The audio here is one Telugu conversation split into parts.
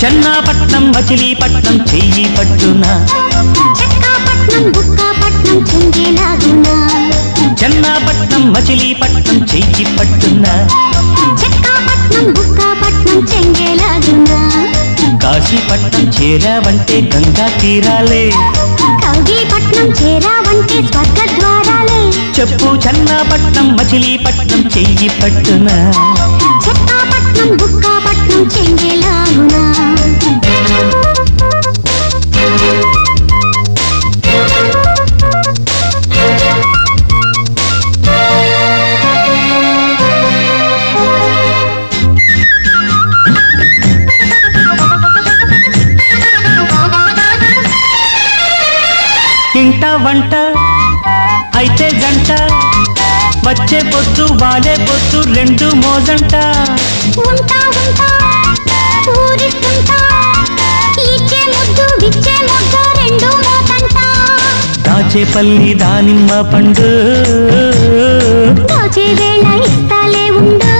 చెన్నాపట్నం మచిలీపట్నం చెయ్యి పట్టునా చెక్కాపట్నం బుక్కాపట్నం చెంగేలాగునా చెన్నాపట్నం మచిలీపట్నం చెయ్యి పట్టునా చెక్కాపట్నం బుక్కాపట్నం చెంగేలాగునా కాశీపట్నం చేరావంటే గంగా తీరాలే కౌగిలిపట్నం చేరావంటే స్వర్గద్వారాలే చెప్పు చెన్నాపట్నం మచిలీపట్నం చెయ్యి పట్టునా చెక్కాపట్నం బుక్కాపట్నం చెంగేలాగునా ఇంట వంట అయితే గంట వచ్చే పొద్దు వాలే పొద్దు రెండు మోజంట ఉంటా ఉంటా ఊరిస్తుంటా ఇచ్చే ముద్దు విచ్చే ముద్దు రెండు మోతంట దాచేపల్లి దానిమ్మ పండు దోచే వేళ ఇస్తాలే ఉండు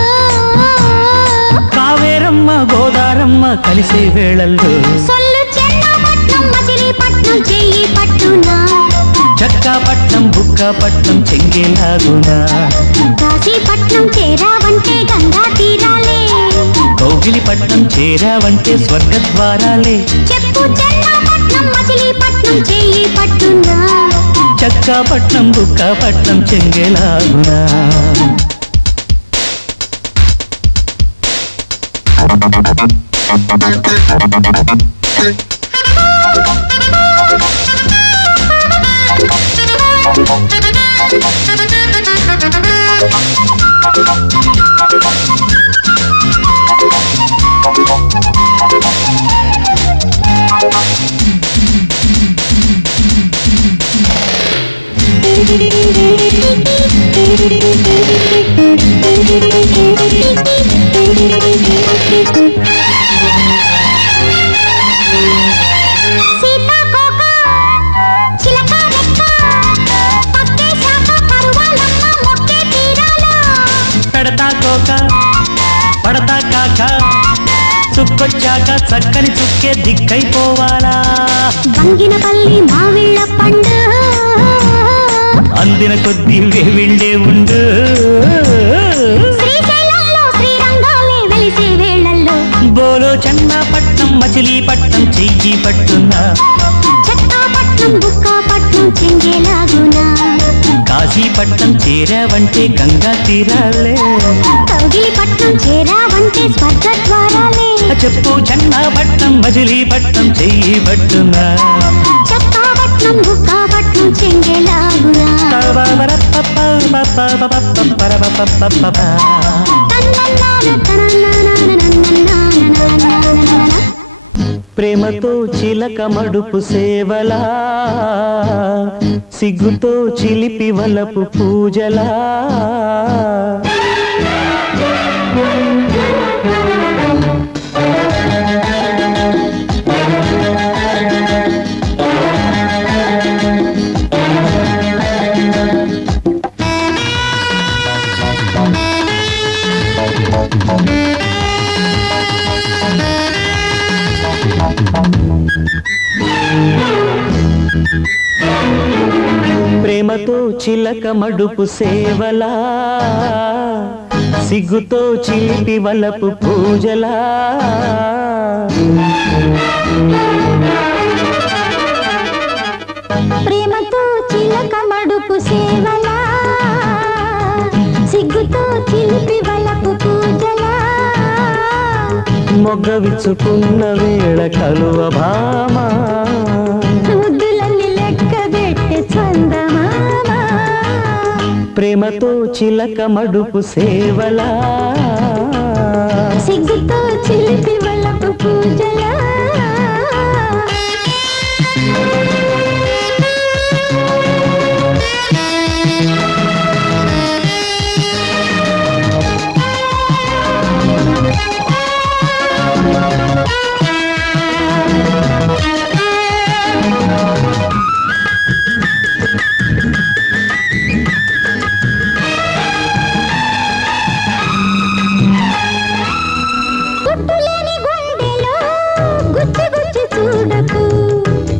కావేరమ్మ గోదారమ్మ కలిసే వేళల్లో సొల్లు చెన్నాపట్నం మచిలీపట్నం చెయ్యి పట్టునా చక్కాపట్నం బుక్కాపట్నం చెంగేలాగునా కాశీపట్నం చేరావంటే గంగా తీరాలే కౌగిలిపట్నం చేరావంటే స్వర్గద్వారాలే చెప్పు చెన్నాపట్నం మచిలీపట్నం చెయ్యి పట్టునా చక్కాపట్నం బుక్కాపట్నం చెంగేలాగునా సీతాకోక చిలక రెక్క పక్కే శాఖ పరువాలమ్మ మొక్కే తీరాల పెడతా కోక పడతా కాక చుక్కొచ్చాక చక్కని చుక్కే దిక్కైపోవాలా బంగినపల్లి మావిళ్ళ పండు అందిన కొద్ది వేవిళ్ళే ఉండు శ్రీశైలంలో శ్రీరంగాలే వెలిసే వేళల్లో బోలో చెన్నాపట్నం మచిలీపట్నం చెయ్యి పట్టునా చెక్కాపట్నం బుక్కాపట్నం చెంగేలాగునా కాశీపట్నం చేరావంటే గంగా తీరాలే కౌగిలిపట్నం చేరావంటే స్వర్గద్వారాలే చెప్పు చెన్నాపట్నం మచిలీపట్నం చెయ్యి పట్టునా చెక్కాపట్నం బుక్కాపట్నం చెంగేలాగునా ప్రేమతో చిలక మడుపు సేవలా సిగ్గుతో చిలిపి వలపు పూజలా ప్రేమతో చిలక మడుపు సేవలా సిగ్గుతో చిలిపి వలపు పూజలా ప్రేమతో చిలక మడుపు సేవలా సిగ్గుతో చిలిపి వలపు పూజలా మొగ్గ విచ్చుకున్న వేళ కలువ భామా ముద్దులన్నీ లెక్క పెట్టే చందమామ ప్రేమతో చిలక మడుపు సేవలా సిగ్గుతో చిలిపి వలపు పూజలా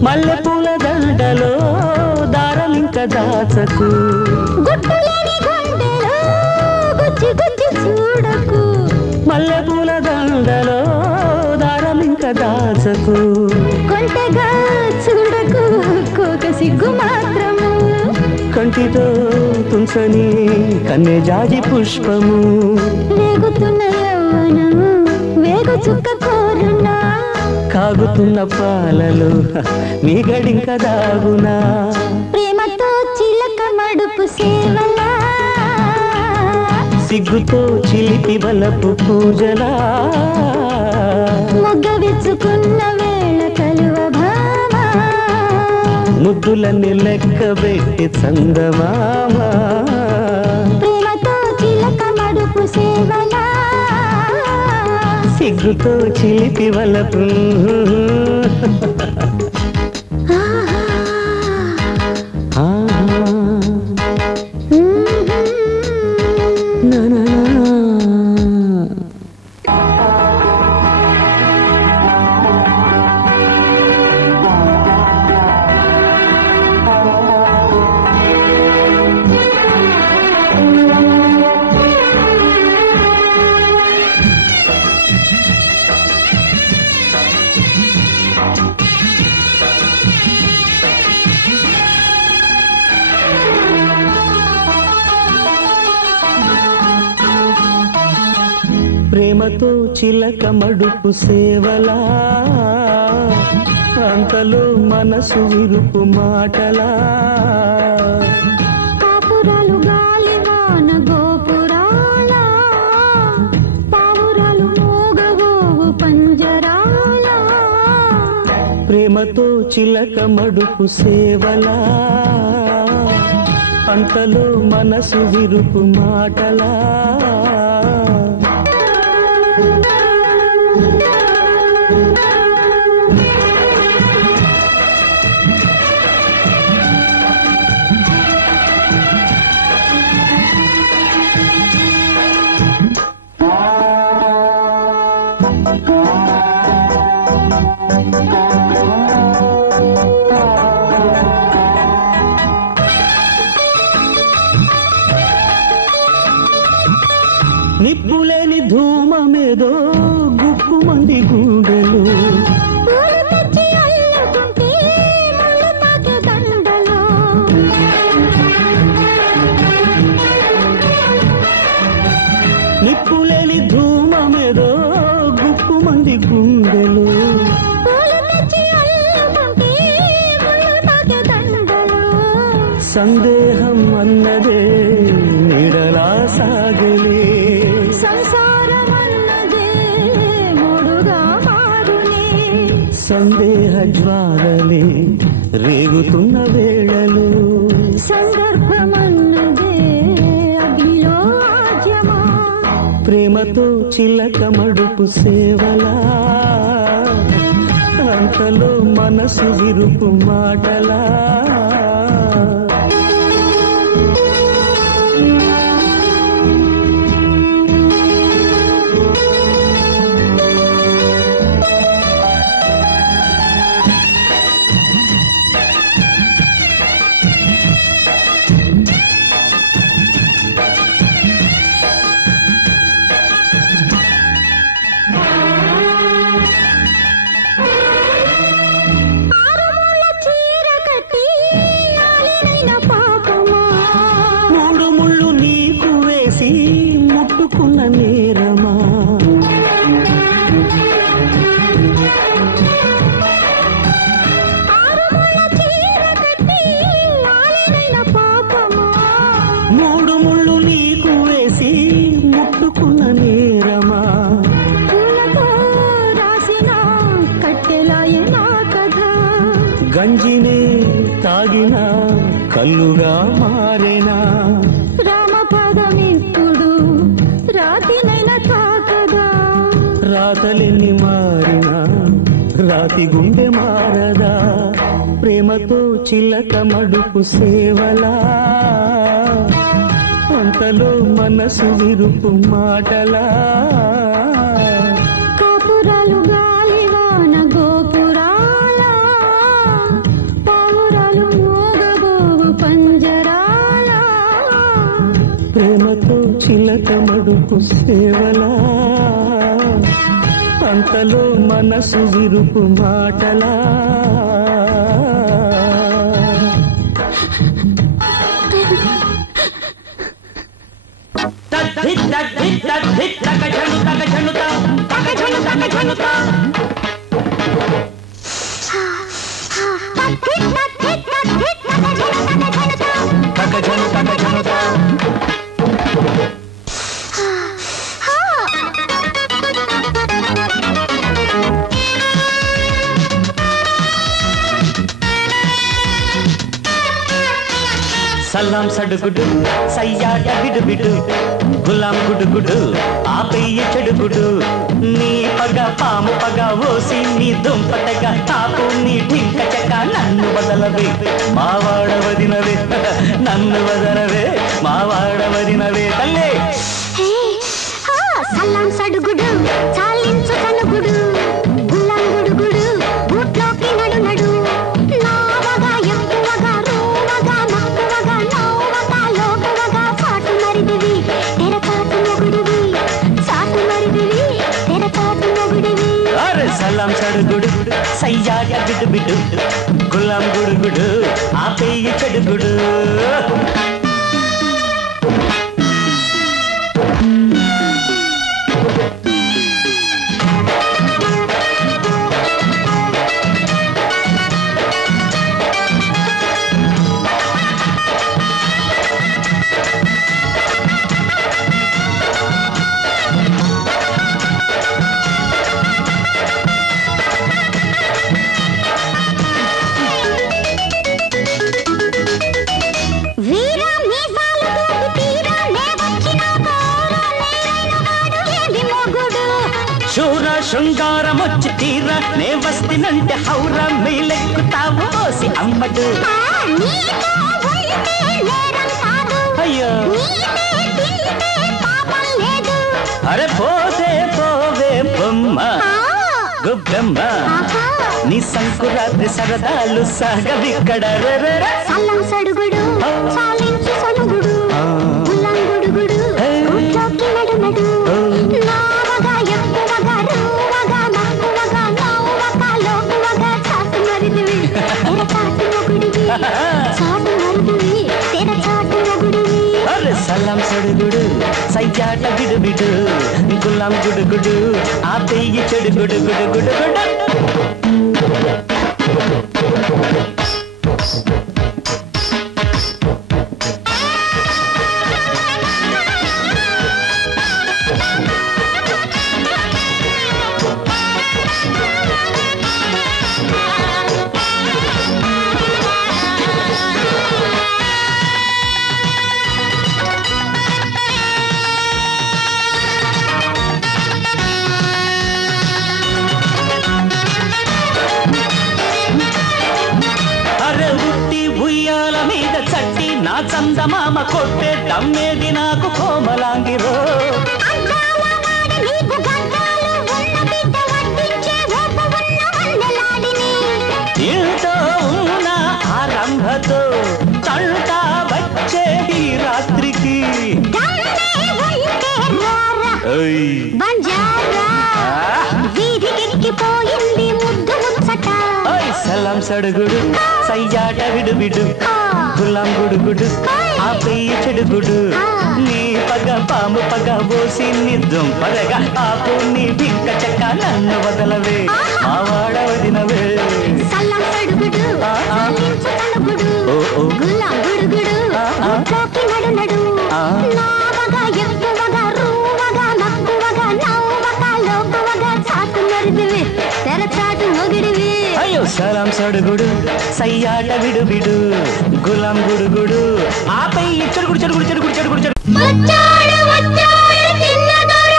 మల్లెపూల దండలో దారమింక దాచకు గుట్టులేని గుండెలో గుచ్చి గుచ్చి చూడకు మల్లెపూల దండలో దారమింక దాచకు కొంటగా చూడకు కోక సిగ్గు మాత్రము కంటితో తుంచని కన్నె జాజి పుష్పము వేగుతున్న యవ్వనము వేగు చుక్క కోరునా కాగుతున్న పాలలో మీ గడింక దాగునా ప్రేమతో చిలక మడుపు సేవలా సిగ్గుతో చిలిపి బలపు పూజలా మొగ్గ విచ్చుకున్న వేళ కలువ భామ ముద్దులన్నీ లెక్క పెట్టి చందమామ ప్రేమతో చిలక మడుపు సేవలా సిగ్గుతో చిలిపి బలపు ప్రేమతో చిలక మడుపు సేవలా అంతలో మనసు విరుపు మాటలా కాపురాలు గాలివాన గోపురాల పావురాలు మోగవోవు పంజరాల ప్రేమతో చిలక మడుపు సేవలా అంతలో మనసు విరుపు మాటలా నిప్పులేని ధూమమేదో గుప్పు మంది గుండెలు పూలు తెచ్చి అల్లుకుంటే ముళ్ళు తాకే దండలో నిప్పులేని ధూమమేదో గుప్పు మంది గుండెలు పూలు తెచ్చి అల్లుకుంటే ముళ్ళు తాకే దండలో సందేహం అన్నదే నీడలా సాగలే సంసారం అన్నదే మూడుగా మారునే సందేహ జ్వాలలే రేగుతున్న వేళలు సందర్భమన్నదే అగ్నిలో ఆజ్యమా ప్రేమతో చిలక మడుపు సేవలా అంతలో మనసు విరుపు మాటలా ముట్టుకున్న నేరమా మూడు ముళ్ళు నీకు వేసి ముట్టుకున్న నేరమా రాసిన కట్టెలాయే నా కథ గంజినే తాగిన కల్లుగా మారేనా రామపదమిప్పుడు రాతినైనా తాకదా రాతలెన్ని మారినా రాతి గుండె మారదా ప్రేమతో చిలక మడుపు సేవలా అంతలో మనసు విరుపు మాటలా కాపురాలు గాలివాన గోపురాల సేవలా అంతలో మనసు విరుపు మాటలా సలాం సడుగుడు సయ్యాట బిడుబిడు గులాం గుడుగుడు ఆపయ్య చెడుగుడు నీ పగ పాము పగ ఓసి నీ దుంపటగా తాపు నీ ఠింక చెక్క నన్ను వదలవే మావాడవదినవే నన్ను వదలవే మావాడవదినవే తల్లే సలాం సడుగుడు చాలించు కనుగుడు గులాం గుడుగుడు బూట్లోకి నడు నడు నావగా ఎక్కువగా రోవగా మక్కువగా నవ్వగా లోకువగా చాటు మరిదివి తెరచాటు మొగుడివి చాటు మరిదివి తెరచాటు మొగుడివి అరే సలాం సడుగుడు సయ్యాట బిడుబిడు గులాం గుడుగుడు ఆపయ్య చెడుగుడు శృంగారమొచ్చి తీరా నే వస్తినంటే హౌరా మేలెక్కుతావు ఓసి అమ్మడు అయ్యో అరే పోతే పోవే బొమ్మ గుబ్బెమ్మ నీ సంకురాత్రి సరదాలు సాగవిక్కడ సల్లం సడుగుడు చాలించు సనుగుడు గులాం గుడుగుడు బూట్లోకి నడు నడు నావగా ఎక్కువగా రోవగా మక్కువగా నవ్వగా లోకువగా చాటు మరిదివి తెరచాటు మొగుడివి చాటు మరిదివి తెరచాటు మొగుడివి అరే సలాం సడుగుడు సయ్యాట బిడుబిడు గులాం గుడుగుడు ఆపయ్య చెడుగుడు గుడు గుడు గుడు చందమామ కొట్టే దమ్మేది నాకు కోమలాంగిరో ఇంతో ఉన్న ఆరంభతో తంట వచ్చే ఈ రాత్రికి సలాం సడుగుడు సయ్యాట విడుబిడు గులాం గుడుగుడు ఆపయ్య చెడుగుడు నీ పగ పాము పగ ఓసి నీ దుంపరగా ఆపు నీ భింక చెక్క నన్ను వదలవే మావాడవదినవే సల్లం సడుగుడు చాలించు కనుగుడు గులాం గుడుగుడు బూట్లోకి నడు నడు నావగా ఎక్కువగా రోవగా మక్కువగా నవ్వగా లోకువగా చాటు మరిదివి తెరచాటు మొగుడివి అయ్యో సలాం సడుగుడు సయ్యాట విడుబిడు గులాం గుడుగుడు ఆపయ్య చెడుగుడు చెడుగుడు చెడుగుడు చెడుగుడు చెడుగుడు వచ్చాడు వచ్చాడు చిన్నదొర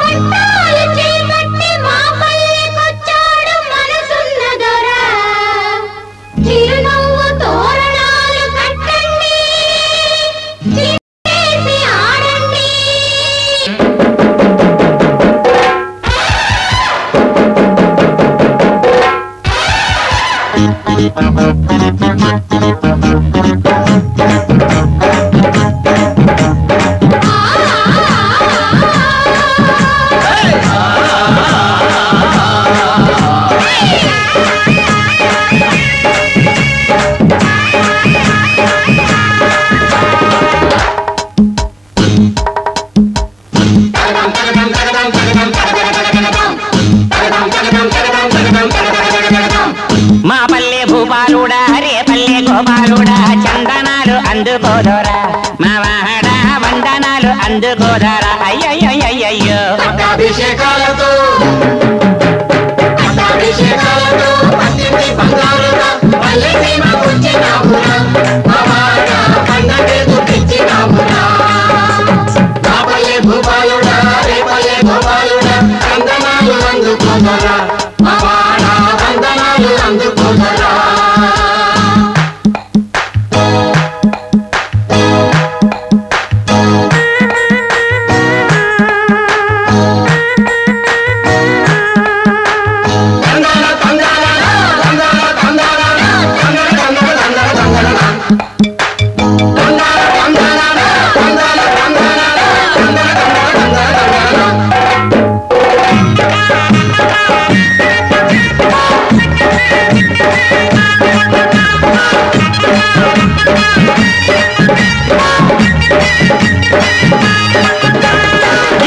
పట్టాలు చేపట్టి మా పల్లెకొచ్చాడు మనసున్న దొర చిరునవ్వు తోరణాలు కట్టండి చేసి ఆడండి ఆ మా పల్లె భూపాలుడా రే పల్లె గోపాలుడా చందనాలు అందుకోదోరా మా వాడ వందనాలు అందుకోదరా అయ్యయ్యో అభిషేకాలతో భూపాలుడా రే పల్లె గోపాలుడా వందనాలు అందుకోదరా మా వాడ వందనాలు అందుకోదరా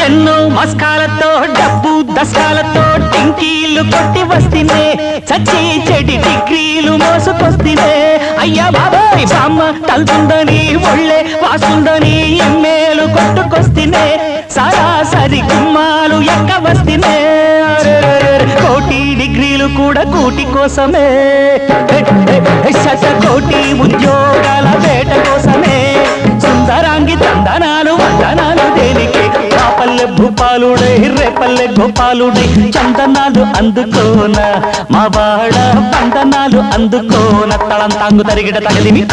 ఎన్నో మస్కాలతో డబ్బు దశకాలతో టింకీలు కొట్టి వస్తేనే చచ్చి చెడి డిగ్రీలు మోసుకొస్తేనే అయ్యా బాబాయ్ బామ్మ తలుతుందని ఒళ్ళే వాస్తుందని ఎమ్మేలు కొట్టుకొస్తేనే సరాసరి గుమ్మాలు ఎక్క వస్తేనే కోటి డిగ్రీలు కూడా కూటి కోసమే శతకోటి ఉద్యోగాల వేట కోసమే సుందరాంగి తందనాలు వందనాలు దేనికి మా పల్లె భూపాలుడై రేపల్లె గోపాలుడై చందనాలు అందుకోన మా వాడ వందనాలు అందుకోన తళం తాంగు తరిగిడ తగదిమి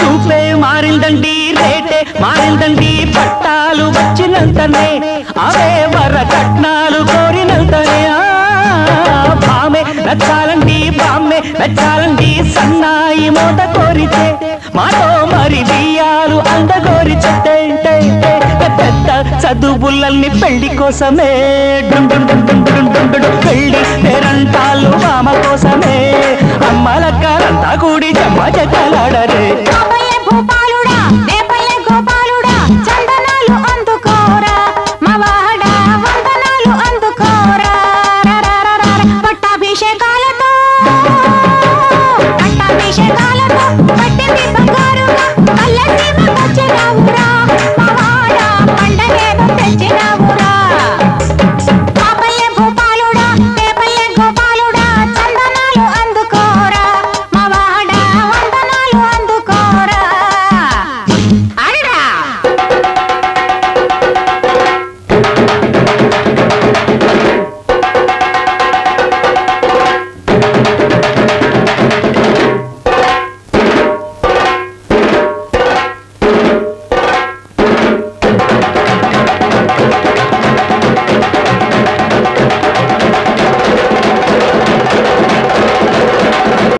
చూపే మారిందండి రేటే మారిందండి పట్టాలు వచ్చినంతనే అవే వర కట్నాలు కోరినంతనే బామే నచ్చాలండి బామ్మే నచ్చాలండి సన్నాయి మోత కోరితే మాతో మరి బియ్యాలు అందగోరి చెట్టే పెద్ద చదువులన్నీ పెళ్లి కోసమే పెళ్లి పేరంటాలు మామ కోసమే అమ్మలక్కలంతా కూడి జమ్మ చెక్కలాడరే